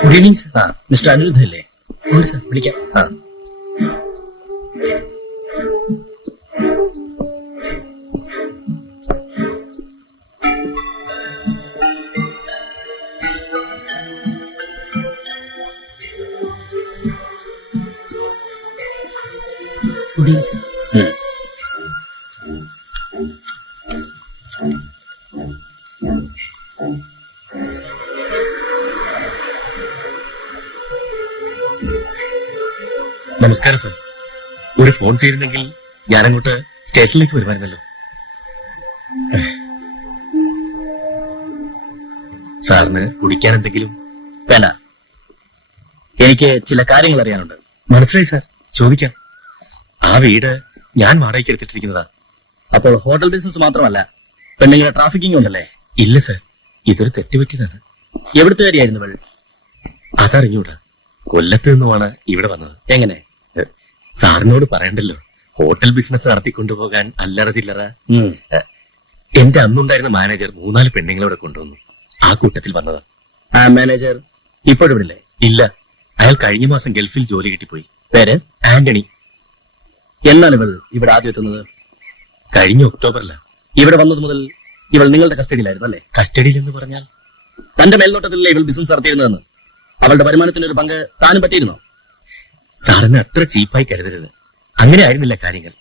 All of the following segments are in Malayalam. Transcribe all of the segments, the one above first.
Good evening sir. Mister Aniruddha അല്ലേ? ഉണ്ട് സർ, വിളിക്കാം. Good evening sir. നമസ്കാരം സർ. ഒരു ഫോൺ ചെയ്തിരുന്നെങ്കിൽ ഞാനങ്ങോട്ട് സ്റ്റേഷനിലേക്ക് വരുമായിരുന്നല്ലോ. സാറിന് കുടിക്കാൻ എന്തെങ്കിലും? വേണ്ട, എനിക്ക് ചില കാര്യങ്ങൾ അറിയാനുണ്ട്. മനസ്സിലായി സാർ, ചോദിക്കാം. ആ വീട് ഞാൻ വാടകയ്ക്ക് എടുത്തിട്ടിരിക്കുന്നതാ. അപ്പോൾ ഹോട്ടൽ ബിസിനസ് മാത്രമല്ല, പെണ്ണുങ്ങളുടെ ട്രാഫിക്കിംഗ് ഉണ്ടല്ലേ? ഇല്ല സർ, ഇതൊരു തെറ്റുപറ്റിയതാണ്. എവിടുത്തുകാരിയായിരുന്നു ഇവൾ? അതറിഞ്ഞൂടാ. കൊല്ലത്ത് നിന്നുമാണ് ഇവിടെ വന്നത്. എങ്ങനെ? സാറിനോട് പറയണ്ടല്ലോ, ഹോട്ടൽ ബിസിനസ് നടത്തിക്കൊണ്ടുപോകാൻ അല്ലറ ചില്ലറ. എന്റെ അന്നുണ്ടായിരുന്ന മാനേജർ 3-4 പെണ്ണുങ്ങളോടെ കൊണ്ടുവന്നു. ആ കൂട്ടത്തിൽ വന്നതാ. ആ മാനേജർ ഇപ്പോഴും ഇവിടില്ലേ? ഇല്ല, അയാൾ കഴിഞ്ഞ മാസം ഗൾഫിൽ ജോലി കിട്ടിപ്പോയി. പേര്? ആന്റണി. എന്നാണ് ഇവൾ ഇവിടെ ആദ്യം എത്തുന്നത്? കഴിഞ്ഞ ഒക്ടോബറിലാണ്. ഇവിടെ വന്നത് മുതൽ ഇവൾ നിങ്ങളുടെ കസ്റ്റഡിയിലായിരുന്നു അല്ലേ? കസ്റ്റഡിയിൽ എന്ന് പറഞ്ഞാൽ? തന്റെ മേൽനോട്ടത്തിലല്ലേ ഇവൾ ബിസിനസ് നടത്തിയിരുന്നതെന്ന്? അവളുടെ വരുമാനത്തിന് ഒരു പങ്ക് താനും പറ്റിയിരുന്നോ? സാറിന് അത്ര ചീപ്പായി കരുതരുത്. അങ്ങനെ ആയിരുന്നില്ല കാര്യങ്ങൾ.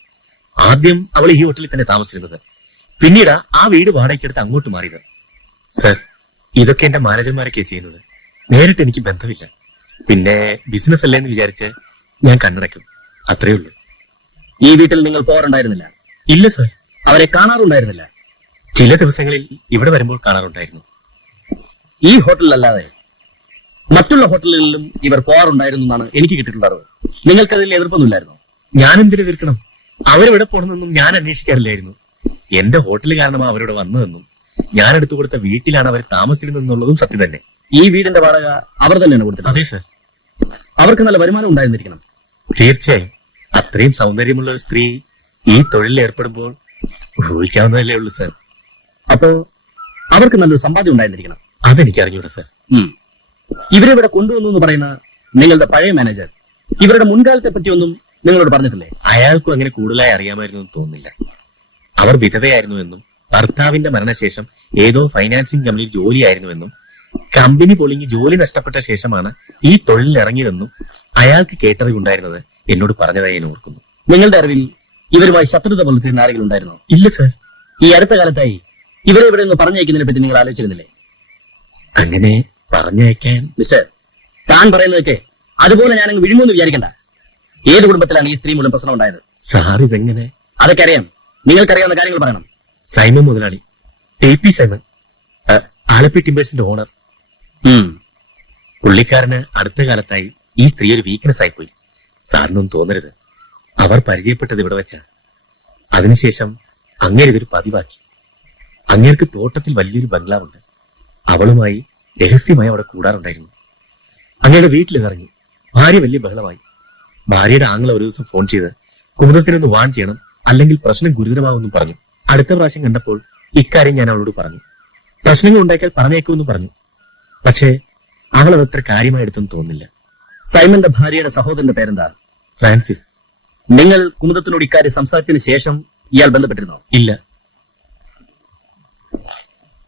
ആദ്യം അവൾ ഈ ഹോട്ടലിൽ തന്നെ താമസിച്ചിരുന്നത്. പിന്നീട് ആ വീട് വാടകയ്ക്കെടുത്ത് അങ്ങോട്ട് മാറിയത്. സർ, ഇതൊക്കെ എന്റെ മാനേജർമാരൊക്കെ ചെയ്യുന്നത്. നേരിട്ട് എനിക്ക് ബന്ധമില്ല. പിന്നെ ബിസിനസ് അല്ലേ എന്ന് വിചാരിച്ച് ഞാൻ കണ്ണടയ്ക്കും, അത്രേ ഉള്ളൂ. ഈ വീട്ടിൽ നിങ്ങൾ പോകാറുണ്ടായിരുന്നില്ല? ഇല്ല സർ. അവരെ കാണാറുണ്ടായിരുന്നില്ല? ചില ദിവസങ്ങളിൽ ഇവിടെ വരുമ്പോൾ കാണാറുണ്ടായിരുന്നു. ഈ ഹോട്ടലിലല്ലാതെ മറ്റുള്ള ഹോട്ടലുകളിലും ഇവർ പോകാറുണ്ടായിരുന്നു എന്നാണ് എനിക്ക് കിട്ടിയിട്ടുള്ള അറിവ്. നിങ്ങൾക്കതിൽ എതിർപ്പൊന്നുമില്ലായിരുന്നു? ഞാൻ എന്തിനു എതിർക്കണം? അവരെവിടെ പോകണമെന്നൊന്നും ഞാൻ അന്വേഷിക്കാറില്ലായിരുന്നു. എന്റെ ഹോട്ടൽ കാരണമാണ് അവരോട് വന്നതെന്നും ഞാൻ എടുത്തു കൊടുത്ത വീട്ടിലാണ് അവർ താമസിച്ചിരുന്നതെന്നുള്ളതും സത്യം തന്നെ. ഈ വീടിന്റെ വാടക അവർ തന്നെയാണ് കൊടുത്തത്? അതെ സർ. അവർക്ക് നല്ല വരുമാനം ഉണ്ടായിരുന്നിരിക്കണം. തീർച്ചയായും. അത്രയും സൗന്ദര്യമുള്ള ഒരു സ്ത്രീ ഈ തൊഴിലിൽ ഏർപ്പെടുമ്പോൾ ഊഹിക്കാവുന്നതല്ലേ ഉള്ളൂ സർ. അപ്പോ അവർക്ക് നല്ലൊരു സമ്പാദ്യം ഉണ്ടായിരുന്നിരിക്കണം. അതെനിക്ക് അറിഞ്ഞൂടാ സർ. ഇവരെ ഇവിടെ കൊണ്ടുവന്നു എന്ന് പറയുന്ന നിങ്ങളുടെ പഴയ മാനേജർ ഇവരുടെ മുൻകാലത്തെ പറ്റിയൊന്നും നിങ്ങളോട് പറഞ്ഞിട്ടില്ലേ? അയാൾക്കും അങ്ങനെ കൂടുതലായി അറിയാമായിരുന്നു എന്ന് തോന്നുന്നില്ല. അവർ വിധവയായിരുന്നുവെന്നും ഭർത്താവിന്റെ മരണശേഷം ഏതോ ഫൈനാൻസിംഗ് കമ്പനിയിൽ ജോലിയായിരുന്നുവെന്നും കമ്പനി പൊളിഞ്ഞ് ജോലി നഷ്ടപ്പെട്ട ശേഷമാണ് ഈ തൊഴിലിൽ ഇറങ്ങിയതെന്നും അയാൾക്ക് കേട്ടറിവുണ്ടായിരുന്നത് എന്നോട് പറഞ്ഞതായി ഞാൻ ഓർക്കുന്നു. നിങ്ങളുടെ അറിവിൽ ഇവരുമായി ശത്രുത പുലർത്തിയിരുന്ന ആരെങ്കിലും ഉണ്ടായിരുന്നോ? ഇല്ല സർ. ഈ അടുത്ത കാലത്തായി ഇവരെ ഇവിടെ നിന്ന് പറഞ്ഞയക്കുന്നതിനെ പറ്റി നിങ്ങൾ ആലോചിച്ചിരുന്നില്ലേ? അങ്ങനെ പറഞ്ഞയക്കാൻ? മിസ്റ്റർ, താൻ പറയുന്നതൊക്കെ അതുപോലെ ഞാനങ്ങ് വിഴുങ്ങുമെന്ന് വിചാരിക്കണ്ട. ഏത് കുടുംബത്തിലാണ് ഈ സ്ത്രീ മൂലം പ്രശ്നം ഉണ്ടായത്? സാർ ഇതെങ്ങനെ? അതൊക്കെ അറിയാം. നിങ്ങൾക്കറിയാവുന്ന കാര്യങ്ങൾ പറയണം. സൈമൺ മുതലാളി, TP സൈമൺ, ആലപ്പി ടിമ്പേഴ്സിന്റെ ഓണർ. പുള്ളിക്കാരന് അടുത്ത കാലത്തായി ഈ സ്ത്രീ ഒരു വീക്ക്നെസ് ആയിപ്പോയി. സാറിനൊന്നും തോന്നരുത്. അവർ പരിചയപ്പെട്ടത് ഇവിടെ വെച്ച. അതിനുശേഷം അങ്ങേര് ഇതൊരു പതിവാക്കി. അങ്ങേർക്ക് തോട്ടത്തിൽ വലിയൊരു ബംഗ്ലാവുണ്ട്. അവളുമായി രഹസ്യമായി അവിടെ കൂടാറുണ്ടായിരുന്നു. അങ്ങയുടെ വീട്ടിലിറങ്ങി ഭാര്യ വലിയ ബഹളമായി. ഭാര്യയുടെ ആങ്ങള ഒരു ദിവസം ഫോൺ ചെയ്ത് കുമുദത്തിനൊന്ന് വാൺ ചെയ്യണം, അല്ലെങ്കിൽ പ്രശ്നം ഗുരുതരമാവെന്നും പറഞ്ഞു. അടുത്ത പ്രാവശ്യം കണ്ടപ്പോൾ ഇക്കാര്യം ഞാൻ അവളോട് പറഞ്ഞു. പ്രശ്നങ്ങൾ ഉണ്ടാക്കിയാൽ പറഞ്ഞേക്കുമെന്ന് പറഞ്ഞു. പക്ഷേ അവൾ അതത്ര കാര്യമായി എടുത്തെന്ന് തോന്നുന്നില്ല. സൈമന്റെ ഭാര്യയുടെ സഹോദരന്റെ പേരെന്താ? ഫ്രാൻസിസ്. നിങ്ങൾ കുമുദത്തിനോട് ഇക്കാര്യം സംസാരിച്ചതിന് ശേഷം ഇയാൾ ബന്ധപ്പെട്ടിരുന്നോ? ഇല്ല.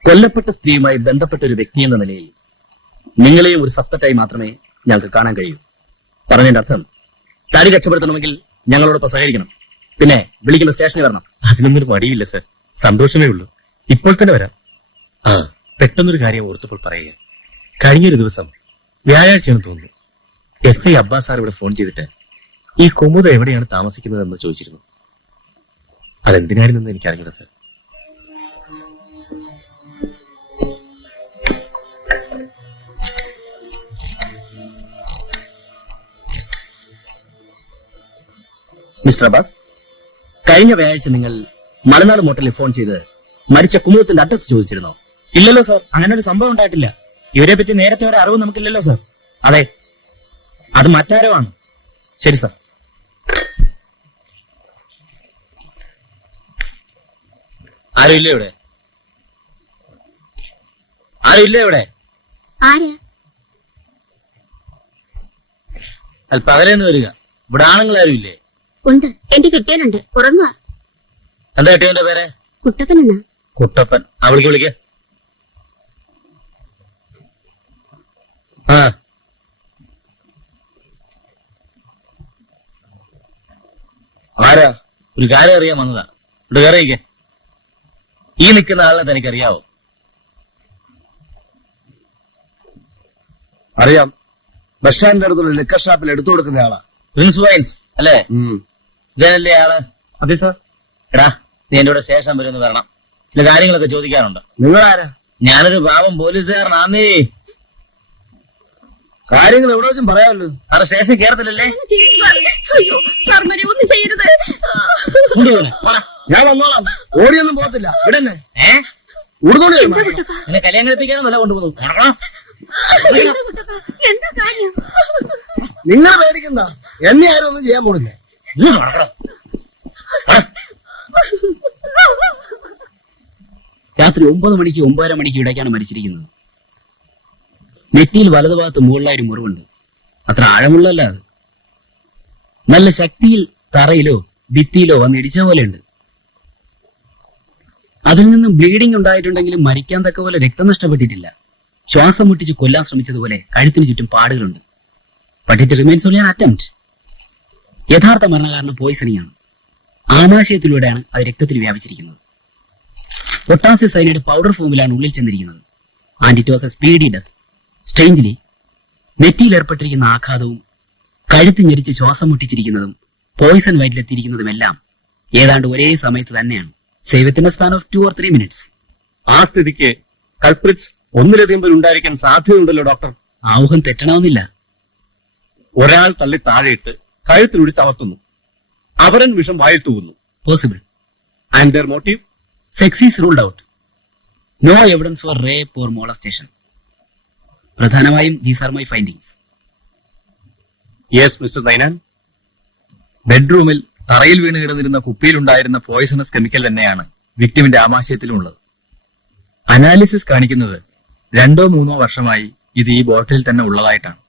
കൊല്ലപ്പെട്ട സ്ത്രീയുമായി ബന്ധപ്പെട്ട ഒരു വ്യക്തി എന്ന നിലയിൽ നിങ്ങളെയും ഒരു സസ്പെക്റ്റായി മാത്രമേ ഞങ്ങൾക്ക് കാണാൻ കഴിയൂ. പറഞ്ഞതിന്റെ അർത്ഥം, തടി രക്ഷപ്പെടുത്തണമെങ്കിൽ ഞങ്ങളോടൊപ്പം സഹകരിക്കണം. പിന്നെ വിളിക്കുമ്പോൾ സ്റ്റേഷനിൽ വരണം. അതിനൊന്നും മടിയില്ല സർ. സന്തോഷമേ ഉള്ളൂ. ഇപ്പോൾ തന്നെ വരാം. പെട്ടെന്നൊരു കാര്യം ഓർത്തപ്പോൾ പറയുക. കഴിഞ്ഞൊരു ദിവസം വ്യാഴാഴ്ചയാണെന്ന് തോന്നുന്നു, SI അബ്ബാസ് സാർ ഇവിടെ ഫോൺ ചെയ്തിട്ട് ഈ കുമുദ എവിടെയാണ് താമസിക്കുന്നതെന്ന് ചോദിച്ചിരുന്നു. അതെന്തിനായിരുന്നെന്ന് എനിക്കറിയില്ല സർ. മിസ്റ്റർ അബ്ബാസ്, കഴിഞ്ഞ വ്യാഴാഴ്ച നിങ്ങൾ മലനാട് മോട്ടലിൽ ഫോൺ ചെയ്ത് മരിച്ച കുമുദത്തിന്റെ അഡ്രസ് ചോദിച്ചിരുന്നോ? ഇല്ലല്ലോ സാർ, അങ്ങനെ ഒരു സംഭവം ഉണ്ടായിട്ടില്ല. ഇവരെ പറ്റി നേരത്തെ ഒരു അറിവ് നമുക്കില്ലല്ലോ സാർ. അതെ, അത് മറ്റാരോ ആണ്. ശരി സാർ. ആരും ഇല്ല ഇവിടെ? ആരും ഇല്ല ഇവിടെ? ആര്? അല്പ അകലെന്ന് വരിക. ഇവിടെ ആണുങ്ങളാരും ഇല്ലേ? ഉണ്ട്, എന്റെ കെട്ടിയാനുണ്ട്, ഉറങ്ങുക. എന്താ കെട്ടിയവന്റെ പേര്? കുട്ടപ്പനെന്നാ. കുട്ടപ്പൻ. അവൾക്ക് വിളിക്ക. ആ, ആരാ? ഒരു കാര്യം അറിയാൻ വന്നതാ. ഇവിടെ കയറിയിക്കെ. ഈ നിൽക്കുന്ന ആളിനെ തനിക്കറിയാവോ? അറിയാം. ബസ് സ്റ്റാൻഡിന്റെ അടുത്തുള്ള ലിക്കർ ഷാപ്പിൽ എടുത്തു കൊടുക്കുന്ന ആളാ. പ്രിൻസ് വൈൻസ് അല്ലേ? ഇതല്ലേ ആള്? അതെ സാർ. എടാ, നീ എന്റെ കൂടെ സ്റ്റേഷൻ വരെ ഒന്ന് വരണം. ചില കാര്യങ്ങളൊക്കെ ചോദിക്കാനുണ്ട്. നിങ്ങൾ ആരാ? ഞാനൊരു പാവം പോലീസുകാരനാന്നേ. കാര്യങ്ങൾ എവിടെ വെച്ചും പറയാമല്ലോ. സാറ് സ്റ്റേഷൻ കയറത്തില്ലല്ലേ? അയ്യോ സാർമാരെ, ഒന്നും ചെയ്യരുത്. കൊണ്ടുപോനെ പോടാ. ഞാൻ വന്നോളാം. ഓടിയൊന്നും പോകത്തില്ല. ഇവിടെ തന്നെ ഏ ഉടുത്തോളി. എന്നെ കല്യാണം കഴിപ്പിക്കാനൊന്നല്ല കൊണ്ടുപോകുന്നു. എന്താ കാര്യം? നിങ്ങൾ പേടിക്കണ്ട. എന്നെ ആരും ഒന്നും ചെയ്യാൻ പോണില്ല. രാത്രി 9 മണിക്ക് 9:30 മണിക്ക് ഇടയ്ക്കാണ് മരിച്ചിരിക്കുന്നത്. നെറ്റിയിൽ വലതുഭാഗത്ത് മുകളിലായൊരു മുറിവുണ്ട്. അത്ര ആഴമുള്ളല്ല അത്. നല്ല ശക്തിയിൽ തറയിലോ ഭിത്തിയിലോ വന്ന് ഇടിച്ച പോലെയുണ്ട്. അതിൽ നിന്നും ബ്ലീഡിംഗ് ഉണ്ടായിട്ടുണ്ടെങ്കിലും മരിക്കാൻ തക്ക പോലെ രക്തം നഷ്ടപ്പെട്ടിട്ടില്ല. ശ്വാസം മുട്ടിച്ച് കൊല്ലാൻ ശ്രമിച്ചതുപോലെ കഴുത്തിന് ചുറ്റും പാടുകളുണ്ട്. But it remains only an attempt. യഥാർത്ഥ മരണകാരണം പോയിസണിംഗ് ആണ്. ആമാശയത്തിലൂടെയാണ് അത് രക്തത്തിൽ വ്യാപിച്ചിരിക്കുന്നത്. പൊട്ടാസ്യം സൈനൈഡ് പൗഡർ ഫോമിലാണ് ഉള്ളിൽ ചെന്നിരിക്കുന്നത്. And it was a speedy death. Strangely, നെറ്റിയിൽ ഏർപ്പെട്ടിരിക്കുന്ന ആഘാതവും കഴുത്ത് ഞെരിച്ച് ശ്വാസം മുട്ടിച്ചിരിക്കുന്നതും പോയിസൺ വയറ്റിലെത്തിയിരിക്കുന്നതുമെല്ലാം ഏതാണ്ട് ഒരേ സമയത്ത് തന്നെയാണ്. സേവത്തിന്റെ സ്പാൻ ഓഫ് 2 or 3 minutes. ആ സ്ഥിതിക്ക് കൾപ്രിറ്റ്സ് ഒന്നിലധികം പേർ ഉണ്ടായിരിക്കാൻ സാധ്യതയുണ്ടല്ലോ ഡോക്ടർ. ആ ഊഹം തെറ്റണമെന്നില്ല. ഒരാൾ തള്ളി താഴെയിട്ട് കഴുത്തിലൂടെ ചവർത്തുന്നു. അവരൻ വിഷം വായിൽ തൂകുന്നു. Possible. And their motive? Sex is ruled out. No evidence for rape or molestation. പ്രധാനമായും these are my findings. Yes mister Nainan. ബെഡ്റൂമിൽ തറയിൽ വീണ് കിടന്നിരുന്ന കുപ്പിയിലുണ്ടായിരുന്ന പോയിസണസ് കെമിക്കൽ തന്നെയാണ് വിക്ടിമിന്റെ ആമാശയത്തിലും ഉള്ളത്. അനാലിസിസ് കാണിക്കുന്നത് 2 or 3 വർഷമായി ഇത് ഈ ബോട്ടിലിൽ തന്നെ ഉള്ളതായിട്ടാണ്.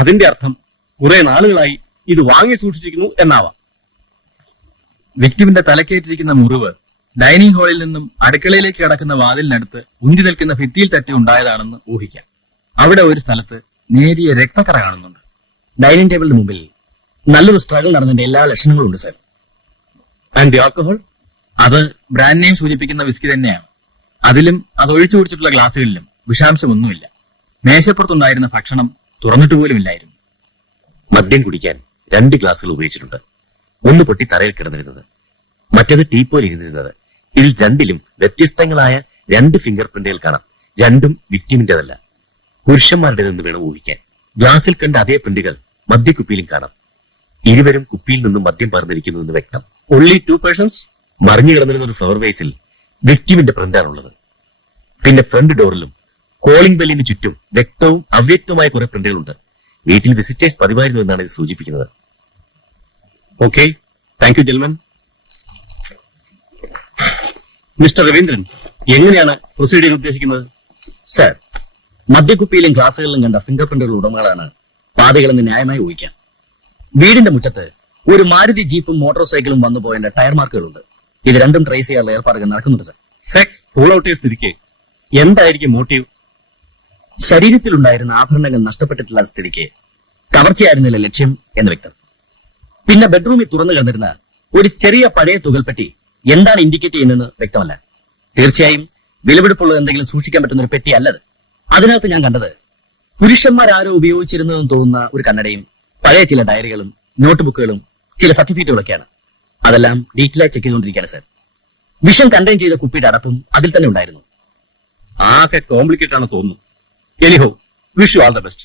അതിന്റെ അർത്ഥം കുറെ നാളുകളായി ഇത് വാങ്ങി സൂക്ഷിച്ചിരിക്കുന്നു എന്നാവാം. വിക്ടിമിന്റെ തലക്കേറ്റിരിക്കുന്ന മുറിവ് ഡൈനിങ് ഹാളിൽ നിന്നും അടുക്കളയിലേക്ക് കടക്കുന്ന വാതിലിനടുത്ത് ഉന്തി നിൽക്കുന്ന ഭിത്തിയിൽ തട്ടി ഉണ്ടായതാണെന്ന് ഊഹിക്കാം. അവിടെ ഒരു സ്ഥലത്ത് നേരിയ രക്തക്കറ കാണുന്നുണ്ട്. ഡൈനിങ് ടേബിളിന് മുമ്പിൽ നല്ലൊരു സ്ട്രഗിൾ നടന്നതിന്റെ എല്ലാ ലക്ഷണങ്ങളും ഉണ്ട് സാർ. And the alcohol? അത് ബ്രാൻഡ് നെയിം സൂചിപ്പിക്കുന്ന വിസ്കി തന്നെയാണ്. അതിലും അത് ഒഴിച്ചു കുടിച്ചിട്ടുള്ള ഗ്ലാസുകളിലും വിഷാംശമൊന്നുമില്ല. മേശപ്പുറത്തുണ്ടായിരുന്ന ഭക്ഷണം തുറന്നിട്ട് പോലുമില്ലായിരുന്നു. മദ്യം കുടിക്കാൻ 2 ഗ്ലാസുകൾ ഉപയോഗിച്ചിട്ടുണ്ട്. ഒന്ന് പൊട്ടി തറയിൽ കിടന്നിരുന്നത്, മറ്റേത് ടീപ്പോയിൽ ഇരുന്നിരുന്നത്. ഇതിൽ രണ്ടിലും വ്യത്യസ്തങ്ങളായ 2 ഫിംഗർ പ്രിന്റുകൾ കാണാം. രണ്ടും വിക്ടിമിന്റേതല്ല, പുരുഷന്മാരുടേതെന്ന് വേണം ഊഹിക്കാൻ. ഗ്ലാസിൽ കണ്ട അതേ പ്രിന്റുകൾ മദ്യക്കുപ്പിയിലും കാണാം. ഇരുവരും കുപ്പിയിൽ നിന്നും മദ്യം പറന്നിരിക്കുന്നുവെന്ന് വ്യക്തം. Only 2 persons? മറിഞ്ഞു കിടന്നിരുന്ന ഒരു ഫ്ലവർ വേസിൽ വിക്ടിമിന്റെ പ്രിന്റാണുള്ളത്. പിന്നെ ഫ്രണ്ട് ഡോറിലും കോളിംഗ് ബെല്ലിന് ചുറ്റും വ്യക്തവും അവ്യക്തവുമായ കുറെ പ്രിന്റുകളുണ്ട്. വീട്ടിൽ വിസിറ്റേഴ്സ് പതിവായിരുന്നു എന്നാണ് ഇത് സൂചിപ്പിക്കുന്നത്. Okay, thank you gentlemen. Mister Raveendran, എങ്ങനെയാണ് പ്രൊസീഡ് ചെയ്യാൻ ഉദ്ദേശിക്കുന്നത്? സാർ, മദ്യക്കുപ്പിയിലും ഗ്ലാസുകളിലും കണ്ട ഫിംഗർ പ്രിന്റുകൾ ഉടമകളാണ് പാതികളെന്ന് ന്യായമായി ഊഹിക്കാം. വീടിന്റെ മുറ്റത്ത് ഒരു മാരുതി ജീപ്പും മോട്ടോർ സൈക്കിളും വന്നു പോയതിന്റെ ടയർ മാർക്കുകളുണ്ട്. ഇത് രണ്ടും ട്രേസ് ചെയ്യാനുള്ള ഏർപ്പാടുകൾ നടക്കുന്നുണ്ട് സാർ. സെക്സ് റൂൾ ഔട്ട് ചെയ്ത സ്ഥിതിക്ക് എന്തായിരിക്കും മോട്ടീവ്? ശരീരത്തിലുണ്ടായിരുന്ന ആഭരണങ്ങൾ നഷ്ടപ്പെട്ടിട്ടുള്ള സ്ഥിതിക്ക് കവർച്ചയായിരുന്നില്ല ലക്ഷ്യം എന്ന് വ്യക്തം. പിന്നെ ബെഡ്റൂമിൽ തുറന്നു കിടന്നിരുന്ന ഒരു ചെറിയ പഴയ തുകൽപ്പെട്ടി എന്താണ് ഇൻഡിക്കേറ്റ് ചെയ്യുന്നതെന്ന് വ്യക്തമല്ല. തീർച്ചയായും വിലപിടിപ്പുള്ളത് എന്തെങ്കിലും സൂക്ഷിക്കാൻ പറ്റുന്ന ഒരു പെട്ടി അല്ലത്. അതിനകത്ത് ഞാൻ കണ്ടത് പുരുഷന്മാരാരോ ഉപയോഗിച്ചിരുന്നതെന്ന് തോന്നുന്ന ഒരു കണ്ണടയും പഴയ ചില ഡയറികളും നോട്ട് ബുക്കുകളും ചില സർട്ടിഫിക്കറ്റുകളൊക്കെയാണ്. അതെല്ലാം ഡീറ്റെയിലായി ചെക്ക് ചെയ്തുകൊണ്ടിരിക്കുകയാണ് സാർ. വിഷം കണ്ടെയ്ൻ ചെയ്ത കുപ്പിയുടെ അടപ്പും അതിൽ തന്നെ ഉണ്ടായിരുന്നു. ആകെ കോംപ്ലിക്കേറ്റ് ആണ് തോന്നുന്നു. Anyhow, wish you all the best.